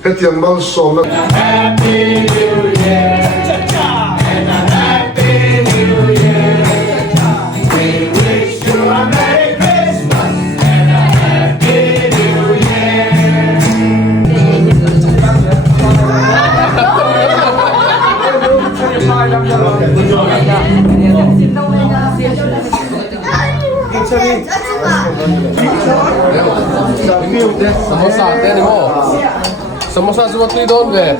het je mal som na Happy New Year. And a Happy New Year. We wish you a Merry Christmas and a Happy New Year. Samosa, tieni mo. Samosa, sono qui donde?